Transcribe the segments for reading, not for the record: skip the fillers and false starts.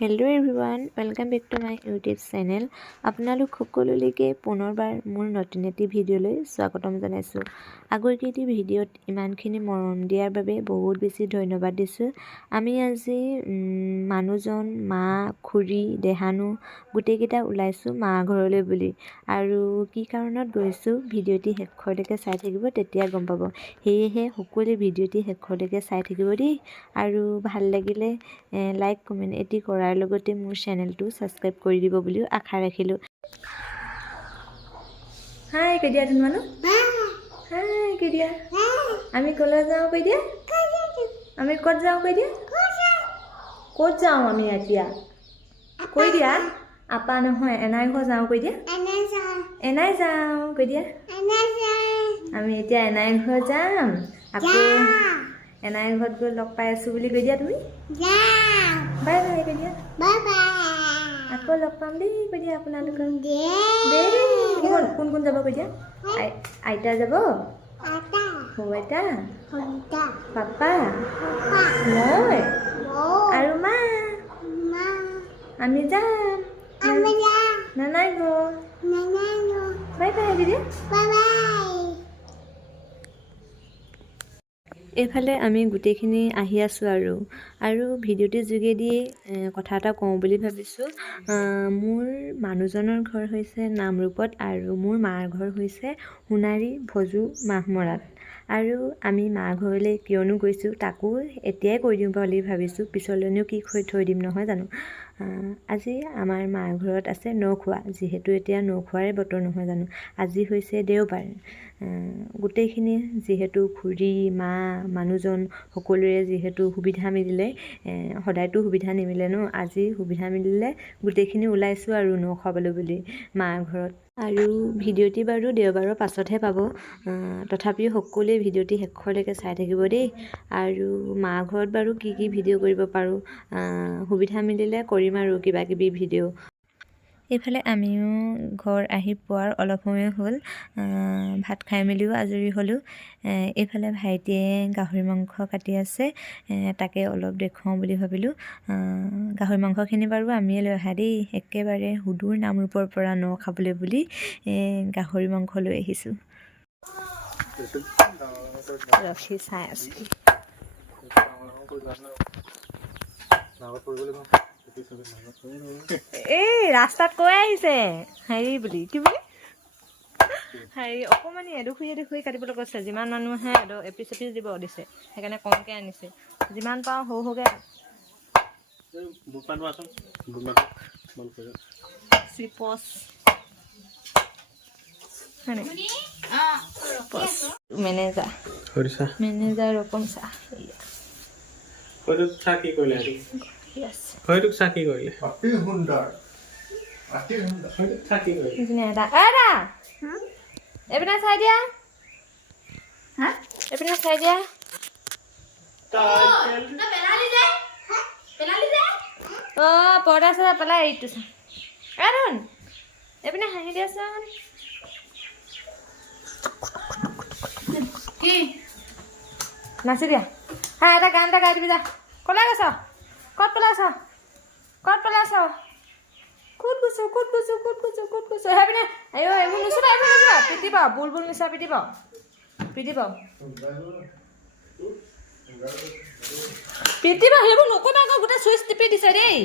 Hello' everyone, welcome back to my YouTube channel. আপোনালোক সকলোলৈকে পুনৰবাৰ মোৰ নতুন এটি ভিডিঅ'লৈ স্বাগতম জনাইছোঁ। আগৰকেইটি ভিডিঅ'ত ইমানখিনি মৰম দিয়াৰ বাবে বহুত বেছি ধন্যবাদ দিছোঁ। আমি আজি মানুহজন, মা, খুৰী, দেহানু গোটেইকেইটা ওলাইছোঁ মা ঘৰলৈ বুলি। আৰু কি কাৰণত গৈছোঁ ভিডিঅ'টি শেষলৈকে চাই থাকিব, তেতিয়া গম পাব। সেয়েহে সকলোৱে ভিডিঅ'টি শেষলৈকে চাই থাকিব দেই। আৰু ভাল লাগিলে লাইক কমেণ্ট এটি কৰাৰ লগতে মোৰ চেনেলটো ছাবস্ক্ৰাইব কৰি দিব বুলিও আশা ৰাখিলোঁ। হাই কৈ দিয়া ধুনমানো, হাই কৈ দিয়া। আমি ক'লৈ যাওঁ কৈ দিয়া, আমি ক'ত যাওঁ কৈ দিয়া, ক'ত যাওঁ আমি এতিয়া কৈ দিয়া। আপা নহয়, এনাই ঘৰ যাওঁ কৈ দিয়া, এনাই যাওঁ কৈ দিয়া। আমি এতিয়া এনাই ঘৰ যাম, আকৌ এনাই ঘৰত গৈ লগ পাই আছোঁ বুলি কৈ দিয়া। তুমি বাই বাই কৈ দিয়া, আকৌ লগ পাম দেই কৈ দিয়া আপোনালোকক দেই। কোন কোন যাব কৈ দিয়া। আইতা যাব, সৰু আইতা, পাপা, মই আৰু মা। আমি যাম নানাই ঘৰ। বাই বাই কৈ দিয়া। এইফালে আমি গোটেইখিনি আহি আছোঁ আৰু ভিডিঅ'টিৰ যোগেদি কথা এটা কওঁ বুলি ভাবিছোঁ। মোৰ মানুহজনৰ ঘৰ হৈছে নামৰূপত আৰু মোৰ মাৰ ঘৰ হৈছে সোণাৰী ভজু মাহমৰাত। আৰু আমি মা ঘৰলৈ কিয়নো গৈছোঁ তাকো এতিয়াই কৈ দিওঁ বুলি ভাবিছোঁ, পিছলৈনো কি থৈ দিম নহয় জানো। আজি আমাৰ মাৰ ঘৰত আছে নখোৱা, যিহেতু এতিয়া নখোৱাৰে বতৰ নহয় জানো। আজি হৈছে দেওবাৰ। গোটেইখিনি যিহেতু খুৰী, মা, মানুহজন সকলোৰে যিহেতু সুবিধা মিলিলে, সদায়তো সুবিধা নিমিলে ন, আজি সুবিধা মিলিলে গোটেইখিনি ওলাইছোঁ আৰু ন খাবলৈ বুলি মাৰ ঘৰত। আৰু ভিডিঅ'টি বাৰু দেওবাৰৰ পাছতহে পাব, তথাপিও সকলোৱে ভিডিঅ'টি শেষলৈকে চাই থাকিব দেই। আৰু মাৰ ঘৰত বাৰু কি কি ভিডিঅ' কৰিব পাৰোঁ, সুবিধা মিলিলে কৰিম আৰু কিবা কিবি ভিডিঅ'। এইফালে আমিও ঘৰ আহি পোৱাৰ অলপ সময় হ'ল, ভাত খাই মেলিও আজৰি হ'লোঁ। এইফালে ভাইটিয়ে গাহৰি মাংস কাটি আছে, তাকে অলপ দেখুৱাওঁ বুলি ভাবিলোঁ। গাহৰি মাংসখিনি বাৰু আমিয়ে লৈ অহা দেই, একেবাৰে সুদূৰ নামৰূপৰ পৰা ন খাবলৈ বুলি গাহৰি মাংস লৈ আহিছোঁ। ৰখি চাই আছোঁ। এই ৰাস্তাত কৈ আহিছে হেৰি বুলি, কি বুলি হেৰি অকণমানি এডোখৰি কাটিবলৈ কৈছে। যিমান মানুহে এপিচ এপিচ দিব দিছে, সেইকাৰণে কমকৈ আনিছে। যিমান পাওঁ সৰু সৰুকৈ চিপচ মেনেজাৰ ৰকম চাহ। কি কৰিলে হয়তোক চাহ কি কৰিলে এইপিনে চাই দিয়া, এইপিনে চাই দিয়া। পৰ্দা চৰ্দা পেলাই এইটো চা, এইপিনে হাঁহি দিয়াচোন। নাচি দিয়া, হা এটা গান এটা গাই দিবি যা। ক'লৈ গৈছ, ক'ত পেলাইছ, ক'ত পেলাইছ, ক'ত গৈছোঁ, ক'ত গৈছোঁ, ক'ত গৈছোঁ, ক'ত গৈছোঁ। সেইপিনে এইবোৰ নুচুবা, এইবোৰ নুচুবা, পিটিব বুলবুল নিচা, পিটিব সেইবোৰ নকৰিবা আকৌ, গোটেই চুইচ টিপি দিছে দেই।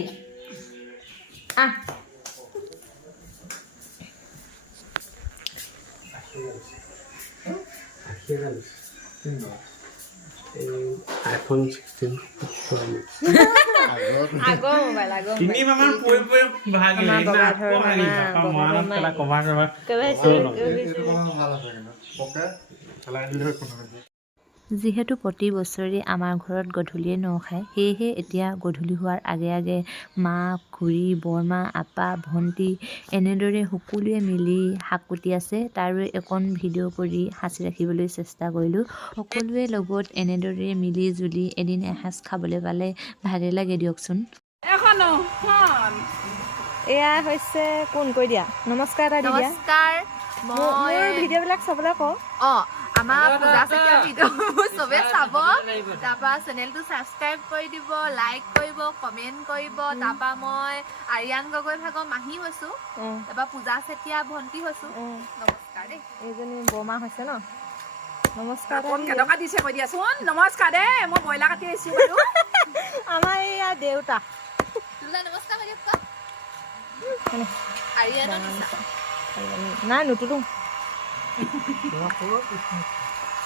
iPhone 16 আগৰ মোবাইল যিহেতু প্ৰতি বছৰে আমাৰ ঘৰত গধূলিয়ে ন খায়, সেয়েহে এতিয়া গধূলি হোৱাৰ আগে আগে মা, খুৰী, বৰমা, আপা, ভণ্টি এনেদৰে সকলোৱে মিলি শাক কুটি আছে। তাৰো অকণ ভিডিঅ' কৰি সাঁচি ৰাখিবলৈ চেষ্টা কৰিলোঁ। সকলোৱে লগত এনেদৰে মিলি জুলি এদিন এসাঁজ খাবলৈ পালে ভালেই লাগে দিয়কচোন। এয়া হৈছে কোন কৈ দিয়া, নমস্কাৰ এটা দি দিয়া। নমস্কাৰ, মোৰ ভিডিঅ'বিলাক চাবলৈ কওঁ আমাৰ পূজা চেতিয়া ভিডিঅ'বোৰ চবে চাব তাৰপৰা চেনেলটো ছাবস্ক্ৰাইব কৰি দিব লাইক কৰিব কমেণ্ট কৰিব তাৰপৰা মই আৰিয়ান গগৈ ভাগৰ মাহী হৈছোঁ তাৰপৰা পূজা চেতিয়া ভণ্টি হৈছোঁ নমস্কাৰ দেই এইজনী বৰমা হৈছে ন নমস্কাৰ কেটকা দিছে কৈ দিয়াচোন নমস্কাৰ দেই মই ব্ৰইলাৰ কাটি আহিছোঁ বাৰু আমাৰ এইয়া দেউতা তোলা নমস্কাৰ কৰি দিয়ক আৰিয়ানৰ নিচা নাই নুতুলো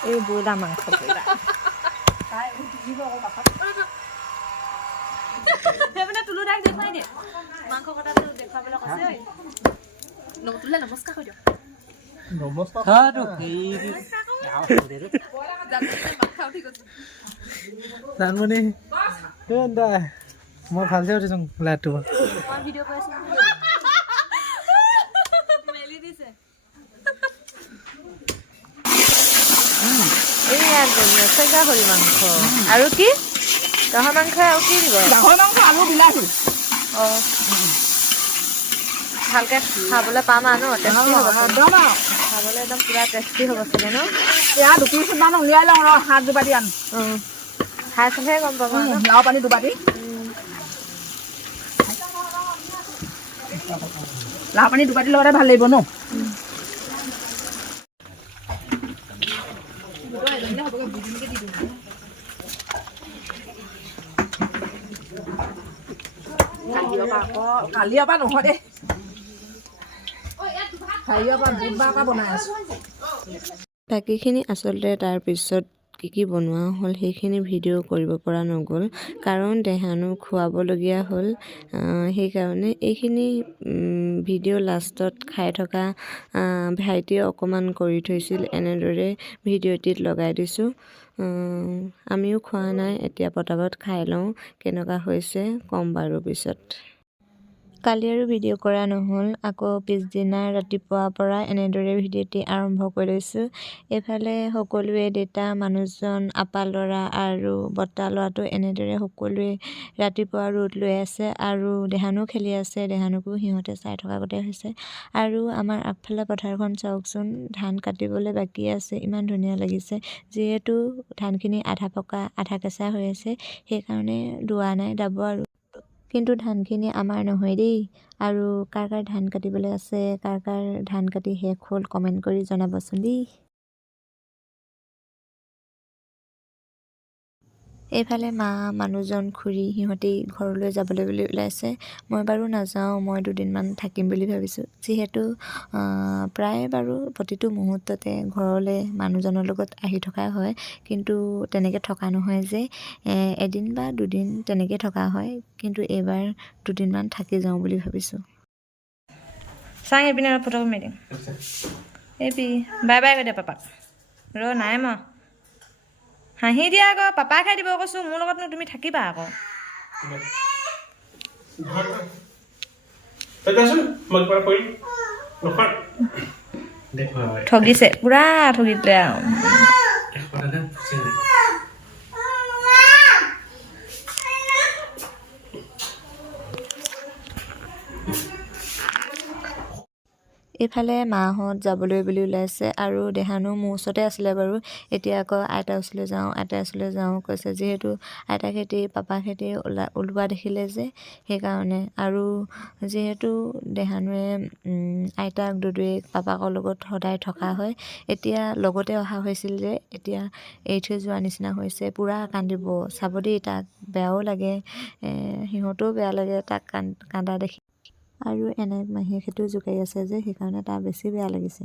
এই ব্ৰইলাৰ মাংস তুলো তাক দেখুৱাই দিয়ে মাংস কটাটো দেখুৱাবলৈ কৈছে তোলা নমস্কাৰ কৰি দিয়ক জানমণি মই ভালছে উঠিছোঁ লাইটটো ভিডিঅ' কৰি আছো মেলি দিছে এইয়া গাহৰি মাংস আৰু কি গাহৰি মাংস আৰু কি দিব গাহৰি মাংস আলু বিলাহী অঁ ভালকৈ খাবলৈ পাম আৰু ন টেষ্টি হ'ব একদম আৰু খাবলৈ একদম পুৰা টেষ্টি হ'ব চাগে ন এয়া 2 পিচমান উলিয়াই লওঁ ৰ হাত দুবাটি আন অঁ খাই চালেহে গম পাব ন লাও পানী দুবাটি লাও পানী দুবাটি লগতে ভাল লাগিব ন কালিৰ পৰা নহয় দেই কালিৰ পৰা বুধবাৰৰ পৰা বনাই আছোঁ বাকীখিনি আচলতে তাৰপিছত কি বনোৱা হ'ল সেইখিনি ভিডিঅ' কৰিব পৰা নগ'ল কাৰণ দেহানো খুৱাবলগীয়া হ'ল সেইকাৰণে এইখিনি ভিডিঅ' লাষ্টত খাই থকা ভাইটিয়ে অকণমান কৰি থৈছিল এনেদৰে ভিডিঅ'টিত লগাই দিছোঁ আমিও খোৱা নাই এতিয়া পটাপট খাই লওঁ কেনেকুৱা হৈছে ক'ম বাৰু পিছত কালি আৰু ভিডিঅ' কৰা নহ'ল আকৌ পিছদিনা ৰাতিপুৱাৰ পৰা এনেদৰে ভিডিঅ'টি আৰম্ভ কৰিছোঁ এইফালে সকলোৱে দেউতা মানুহজন আপা ল'ৰা আৰু বৰ্তা ল'ৰাটো এনেদৰে সকলোৱে ৰাতিপুৱা ৰ'দ লৈ আছে আৰু দেহানো খেলি আছে দেহানুকো সিহঁতে চাই থকা গোটেই হৈছে আৰু আমাৰ আগফালে পথাৰখন চাওকচোন ধান কাটিবলৈ বাকী আছে ইমান ধুনীয়া লাগিছে যিহেতু ধানখিনি আধা পকা আধা কেঁচা হৈ আছে সেইকাৰণে ৰোৱা নাই দাব আৰু কিন্তু ধানখিনি আমাৰ নহয় দেই আৰু কাৰ কাৰ ধান কাটিবলৈ আছে কাৰ কাৰ ধান কাটি শেষ হ'ল কমেণ্ট কৰি জনাবচোন দেই এইফালে মা মানুহজন খুৰী সিহঁতি ঘৰলৈ যাবলৈ বুলি ওলাইছে মই বাৰু নাযাওঁ মই দুদিনমান থাকিম বুলি ভাবিছোঁ যিহেতু প্ৰায় বাৰু প্ৰতিটো মুহূৰ্ততে ঘৰলৈ মানুহজনৰ লগত আহি থকা হয় কিন্তু তেনেকৈ থকা নহয় যে এদিন বা দুদিন তেনেকৈ থকা হয় কিন্তু এইবাৰ দুদিনমান থাকি যাওঁ বুলি ভাবিছোঁ চাং এইপিনে ফটো মাৰি দিম এইপি বাই বাই কৈ দে পাপাক নাই মই হাঁহি দিয়া আকৌ পাপাই খাই দিব কৈছোঁ মোৰ লগতনো তুমি থাকিবা আকৌ ঠগিছে পুৰা ঠগিলে আৰু এইফালে মাহঁত যাবলৈ বুলি ওলাইছে আৰু দেহানো মোৰ ওচৰতে আছিলে বাৰু এতিয়া আকৌ আইতাৰ ওচৰলৈ যাওঁ কৈছে যিহেতু আইতা খেতি পাপা খেতি ওলোৱা দেখিলে যে সেইকাৰণে আৰু যিহেতু দেহানুৱে আইতাক দুদুৱেক পাপাকৰ লগত সদায় থকা হয় এতিয়া লগতে অহা হৈছিল যে এতিয়া এৰি থৈ যোৱা নিচিনা হৈছে পুৰা কান্দিব চাব দেই তাক বেয়াও লাগে সিহঁতেও বেয়া লাগে তাক কান্দা দেখি আৰু এনে মাহীয়ে খেতিও জোকাৰি আছে যে সেইকাৰণে তাৰ বেছি বেয়া লাগিছে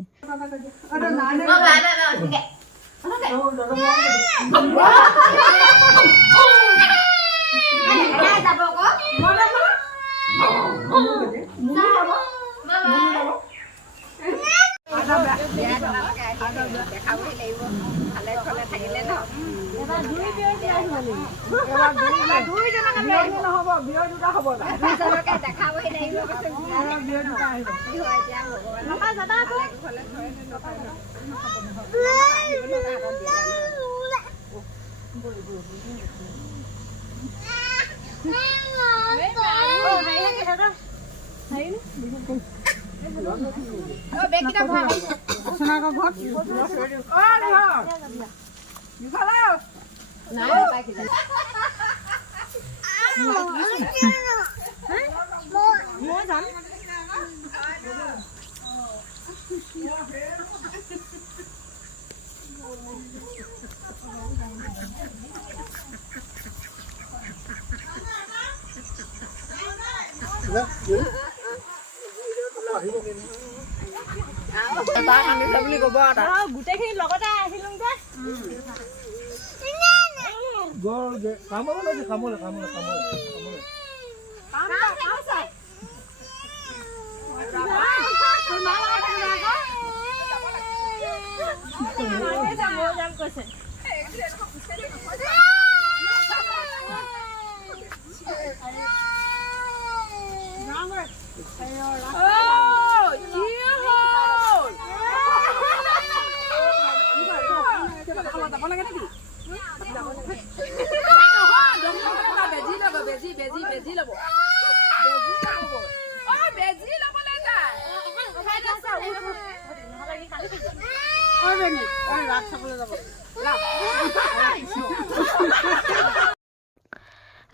গোটেইখিনি লগতে আহিলো যে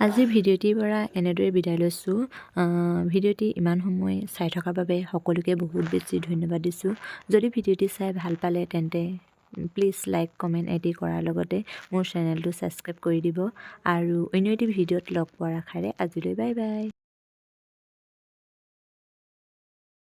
আজিৰ ভিডিঅ'টিৰ পৰা এনেদৰে বিদায় লৈছোঁ। ভিডিঅ'টি ইমান সময় চাই থকাৰ বাবে সকলোকে বহুত বেছি ধন্যবাদ দিছোঁ। যদি ভিডিঅ'টি চাই ভাল পালে তেন্তে প্লিজ লাইক কমেণ্ট আদি কৰাৰ লগতে মোৰ চেনেলটো ছাবস্ক্ৰাইব কৰি দিব আৰু অন্য এটি ভিডিঅ'ত লগ পোৱাৰ আশাৰে আজিলৈ বাই বাই।